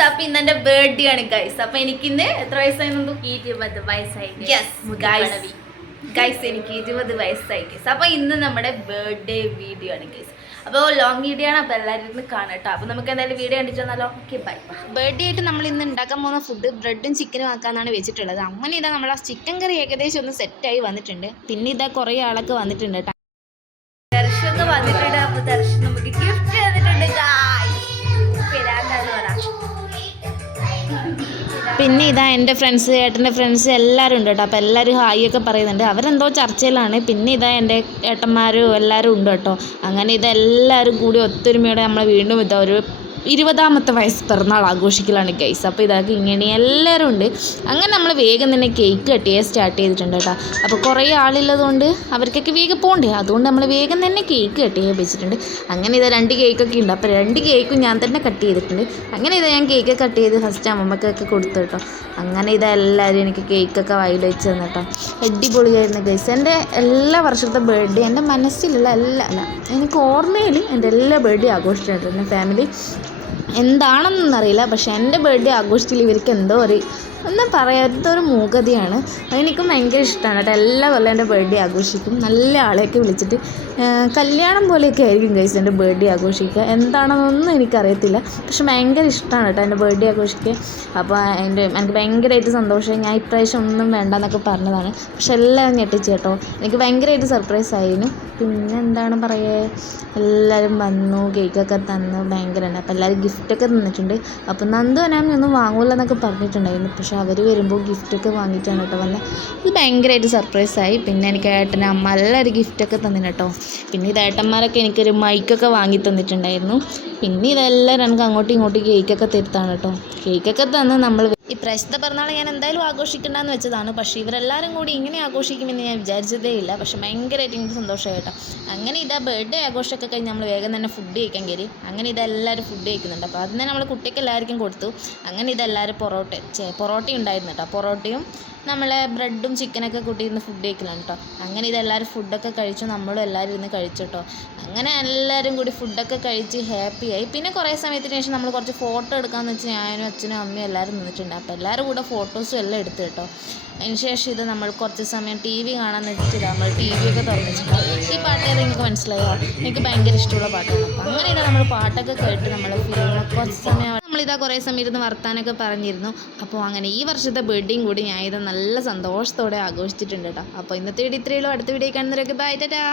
Guys, അപ്പൊ ഇന്ന് എന്റെ ബർത്ത്ഡേ ആണ് ഗൈസ്. അപ്പൊ എനിക്ക് ഇന്ന് എത്ര വയസ്സായിരുന്നു? 20 വയസ്സായി. ഗൈസ് എനിക്ക് 20 വയസ്സായി ഗൈസ്. അപ്പൊ ഇന്ന് നമ്മുടെ ബർത്ത്ഡേ വീഡിയോ ആണ് ഗൈസ്. അപ്പോൾ ലോങ് വീഡിയോ ആണ്, അപ്പോൾ എല്ലാവരും ഇന്ന് കാണട്ടോ. അപ്പോൾ നമുക്ക് എന്തായാലും വീഡിയോ കണ്ടിട്ട് വന്നാലോ? Okay bye. ബർത്ത്ഡേ ആയിട്ട് നമ്മൾ ഇന്ന് ഉണ്ടാക്കാൻ പോകുന്ന ഫുഡ് ബ്രെഡും ചിക്കനും ആക്കാന്നാണ് വെച്ചിട്ടുള്ളത്. അങ്ങനെ ഇതാ നമ്മൾ ആ ചിക്കൻ കറി ഏകദേശം ഒന്ന് സെറ്റായി വന്നിട്ടുണ്ട്. പിന്നെ ഇതാ കുറേ ആളൊക്കെ വന്നിട്ടുണ്ട് കേട്ടോ. ദർശനൊക്കെ വന്നിട്ടുണ്ട്. അപ്പോൾ ദർശനം നമുക്ക് ഗിഫ്റ്റ് തന്നിട്ടുണ്ട് ഗൈസ്. പിന്നെ ഇതാ എൻ്റെ ഫ്രണ്ട്സ്, ഏട്ടൻ്റെ ഫ്രണ്ട്സ് എല്ലാവരും ഉണ്ട് കേട്ടോ. അപ്പോൾ എല്ലാവരും ഹായ് ഒക്കെ പറയുന്നുണ്ട്. അവരെന്തോ ചർച്ചയിലാണ്. പിന്നെ ഇതാ എൻ്റെ ഏട്ടന്മാരും എല്ലാവരും ഉണ്ട് കേട്ടോ. അങ്ങനെ ഇതെല്ലാവരും കൂടി ഒത്തൊരുമയോടെ നമ്മൾ വീണ്ടും ഇതാ ഒരു 20ാമത്തെ വയസ്സ് പിറന്നാൾ ആഘോഷിക്കലാണ് ഗൈസ്. അപ്പോൾ ഇതാക്കി ഇങ്ങനെ എല്ലാവരും ഉണ്ട്. അങ്ങനെ നമ്മൾ വേഗം തന്നെ കേക്ക് കട്ട് ചെയ്യാൻ സ്റ്റാർട്ട് ചെയ്തിട്ടുണ്ട് കേട്ടോ. അപ്പോൾ കുറേ ആളുള്ളതുകൊണ്ട് അവർക്കൊക്കെ വേഗം പോകണ്ടേ, അതുകൊണ്ട് നമ്മൾ വേഗം തന്നെ കേക്ക് കട്ട് ചെയ്യാൻ വെച്ചിട്ടുണ്ട്. അങ്ങനെ ഇതാ 2 കേക്കൊക്കെ ഉണ്ട്. അപ്പോൾ 2 കേക്കും ഞാൻ തന്നെ കട്ട് ചെയ്തിട്ടുണ്ട്. അങ്ങനെ ഇതാ ഞാൻ കേക്ക് കട്ട് ചെയ്ത് ഫസ്റ്റ് അമ്മമ്മക്കൊക്കെ കൊടുത്തു കേട്ടോ. അങ്ങനെ ഇതാ എല്ലാവരും എനിക്ക് കേക്കൊക്കെ വായിൽ വെച്ച് തന്നു കേട്ടോ. അടിപൊളിയായിരുന്നു ഗൈസ്. എൻ്റെ എല്ലാ വർഷത്തെ ബർത്ത്ഡേ എൻ്റെ മനസ്സിലുള്ള അല്ല എനിക്ക് ഓർമ്മയിൽ എൻ്റെ എല്ലാ ബർത്ത്ഡേ ആഘോഷിച്ചിട്ടുണ്ട്. എൻ്റെ ഫാമിലി എന്താണെന്നറിയില്ല, പക്ഷേ എൻ്റെ ബർത്ത്ഡേ ആഘോഷിച്ചില്ല ഇവർക്ക് എന്തോ ഒന്നും പറയാത്തൊരു മൂകതയാണ്. അതെനിക്കും ഭയങ്കര ഇഷ്ടമാണ് കേട്ടോ. എല്ലാ കൊല്ലം എൻ്റെ ബർത്ത്ഡേ ആഘോഷിക്കും. നല്ല ആളെയൊക്കെ വിളിച്ചിട്ട് കല്യാണം പോലെയൊക്കെ ആയിരിക്കും ഗൈസ് എൻ്റെ ബർത്ത്ഡേ ആഘോഷിക്കുക. എന്താണെന്നൊന്നും എനിക്കറിയത്തില്ല, പക്ഷെ ഭയങ്കര ഇഷ്ടമാണ് കേട്ടോ എൻ്റെ ബർത്ത്ഡേ ആഘോഷിക്കുക. അപ്പോൾ എനിക്ക് ഭയങ്കരമായിട്ട് സന്തോഷമായി. ഞാൻ ഇപ്രാവശ്യം ഒന്നും വേണ്ടെന്നൊക്കെ പറഞ്ഞതാണ്, പക്ഷെ എല്ലാവരും ഞെട്ടിച്ച് കേട്ടോ. എനിക്ക് ഭയങ്കരമായിട്ട് സർപ്രൈസ് ആയിരുന്നു. പിന്നെ എന്താണ് പറയുക, എല്ലാവരും വന്നു, കേക്കൊക്കെ തന്നു, ഭയങ്കരമാണ്. അപ്പോൾ എല്ലാവരും ഗിഫ്റ്റൊക്കെ തന്നിട്ടുണ്ട്. അപ്പോൾ നന്ദു അനാമി ഒന്നും വാങ്ങൂല എന്നൊക്കെ പറഞ്ഞിട്ടുണ്ടായിരുന്നു, പക്ഷെ അവർ വരുമ്പോൾ ഗിഫ്റ്റൊക്കെ വാങ്ങിയിട്ടാണ് കേട്ടോ വന്നത്. ഇത് ഭയങ്കരമായിട്ട് സർപ്രൈസായി. പിന്നെ എനിക്ക് ഏട്ടന് അമ്മ എല്ലാവരും ഗിഫ്റ്റൊക്കെ തന്നിന് കേട്ടോ. പിന്നെ ഇത് ഏട്ടന്മാരൊക്കെ എനിക്കൊരു മൈക്കൊക്കെ വാങ്ങി തന്നിട്ടുണ്ടായിരുന്നു. പിന്നെ ഇതെല്ലാവരും എനിക്ക് അങ്ങോട്ടും ഇങ്ങോട്ടും കേക്കൊക്കെ തരുത്താണ് കേട്ടോ. കേക്കൊക്കെ തന്ന് നമ്മൾ ഇപ്രാവശ്യത്തെ പിറന്നാൾ ഞാൻ എന്തായാലും ആഘോഷിക്കണ്ടെന്ന് വെച്ചതാണ്, പക്ഷേ ഇവരെല്ലാവരും കൂടി ഇങ്ങനെ ആഘോഷിക്കുമെന്ന് ഞാൻ വിചാരിച്ചതേ ഇല്ല. പക്ഷെ ഭയങ്കരമായിട്ട് എനിക്ക് സന്തോഷമായി കേട്ടോ. അങ്ങനെ ഇതാ ബർത്ത്ഡേ ആഘോഷമൊക്കെ കഴിഞ്ഞ് നമ്മൾ വേഗം തന്നെ ഫുഡ് കഴിക്കാൻ കയറി. അങ്ങനെ ഇതെല്ലാവരും ഫുഡ് കഴിക്കുന്നുണ്ട്. അപ്പോൾ അതിന് നമ്മൾ കുട്ടിക്ക് എല്ലാവർക്കും കൊടുത്തു. അങ്ങനെ ഇതെല്ലാവരും പൊറോട്ട ഉണ്ടായിരുന്നു കേട്ടോ. പൊറോട്ടയും നമ്മളെ ബ്രെഡും ചിക്കനൊക്കെ കൂട്ടിയിരുന്ന് ഫുഡ് കഴിക്കലാണ് കേട്ടോ. അങ്ങനെ ഇതെല്ലാവരും ഫുഡൊക്കെ കഴിച്ചു, നമ്മളും എല്ലാവരും ഇരുന്ന് കഴിച്ചു കേട്ടോ. അങ്ങനെ എല്ലാവരും കൂടി ഫുഡൊക്കെ കഴിച്ച് ഹാപ്പിയായി. പിന്നെ കുറേ സമയത്തിന് ശേഷം നമ്മൾ കുറച്ച് ഫോട്ടോ എടുക്കാമെന്ന് വെച്ച് ഞാനും അച്ഛനും അമ്മയും എല്ലാവരും നിന്നിട്ടുണ്ട്. അപ്പോൾ എല്ലാവരും കൂടെ ഫോട്ടോസും എല്ലാം എടുത്തു കേട്ടോ. അതിന് ശേഷം ഇത് നമ്മൾ കുറച്ച് സമയം TV കാണാമെന്ന് വെച്ചിട്ട് നമ്മൾ TV ഒക്കെ തുറന്നിട്ടുണ്ട്. ഈ പാട്ട് നിങ്ങൾക്ക് മനസ്സിലായോ? എനിക്ക് ഭയങ്കര ഇഷ്ടമുള്ള പാട്ടാണ്. അപ്പോൾ അങ്ങനെ ഇതാ നമ്മൾ പാട്ടൊക്കെ കേട്ട് നമ്മൾ കുറച്ച് സമയം നമ്മളിതാ കുറേ സമയം ഇരുന്ന് വർത്താനൊക്കെ പറഞ്ഞിരുന്നു. അപ്പോൾ അങ്ങനെ ഈ വർഷത്തെ ബർത്ത്ഡേയും കൂടി ഞാൻ ഇത് നല്ല സന്തോഷത്തോടെ ആഘോഷിച്ചിട്ടുണ്ട് കേട്ടോ. അപ്പോൾ ഇന്നത്തെ വീഡിയോ ഇത്രയുള്ളൂ. അടുത്ത വീഡിയോ കാണുന്നവരൊക്കെ ബൈ ടാറ്റാ.